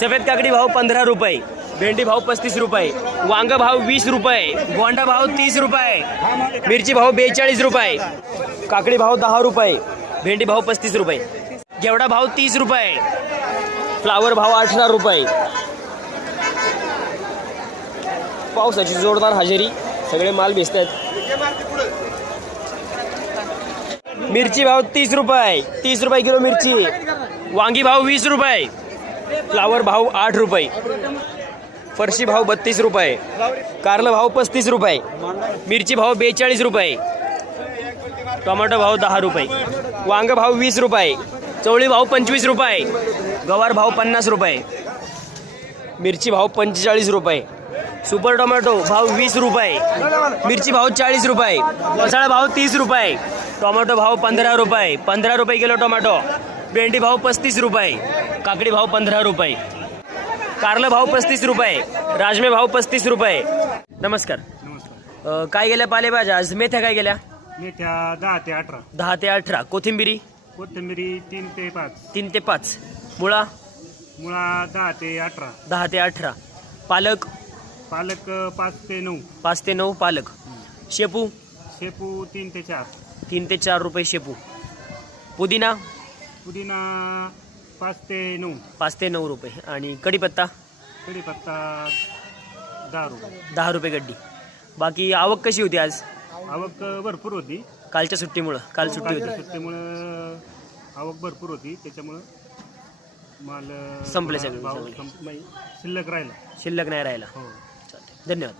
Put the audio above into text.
सफेद काकडी भाव पंधरा रुपये भेंडी भाव पस्तीस रुपये वांग भाव वीस रुपये गोंडा भाव तीस रुपये मिरची भाव बेचाळीस रुपये काकडी भाव दहा रुपये भेंडी भाव पस्तीस रुपये घेवडा भाव तीस रुपये फ्लावर भाव अठरा रुपये. पावसाची जोरदार हजेरी सगळे माल भेसत आहेत मिरची भाव तीस रुपये तीस रुपये किलो मिरची वांगी भाव वीस रुपये फ्लावर भाव आठ रुपये. फरशी भाव बत्तीस रुपये. कारलं भाव पस्तीस रुपये. मिरची भाव बेचाळीस रुपये. टोमॅटो भाव दहा रुपये. वांग भाव वीस रुपये. चवळी भाव पंचवीस रुपये. गवार भाव पन्नास रुपये. मिरची भाव पंचेचाळीस रुपये. सुपर टोमॅटो भाव वीस रुपये. मिरची भाव चाळीस रुपये. मसाळा भाव तीस रुपये. टोमॅटो भाव पंधरा रुपये. पंधरा रुपये किलो टोमॅटो. भेंडी भाव पस्तीस रुपये. काकडी भाव पंधरा रुपये. कारलं भाव पस्तीस रुपये. राजमे भाव पस्तीस रुपये. नमस्कार. नमस्कार. अ, काय गेल्या पालेभाज्या? आज मेथ्या काय गेल्या? मेथ्या दहा ते अठरा. दहा ते अठरा. कोथिंबिरी? कोथिंबिरी तीन ते पाच. तीन ते पाच. मुळा? मुळा दहा ते अठरा. दहा ते अठरा. पालक? पालक पाच ते नऊ. पाच ते नऊ पालक. शेपू? शेपू तीन ते चार. तीन ते चार रुपये शेपू. पुदिना? पुदिना पाच ते नऊ. पाच ते नऊ रुपये. आणि कढीपत्ता? कढीपत्ता दहा रुपये. दहा रुपये गड्डी. बाकी आवक कशी होती आज? आवक भरपूर होती. कालच्या सुट्टीमुळं काल सुट्टी कालच्या होती. सुट्टीमुळं आवक भरपूर होती. त्याच्यामुळं माल संपले सगळे भाव सगळे. संप- शिल्लक राहिला. शिल्लक नाही राहिला. हो. चालतंय. धन्यवाद.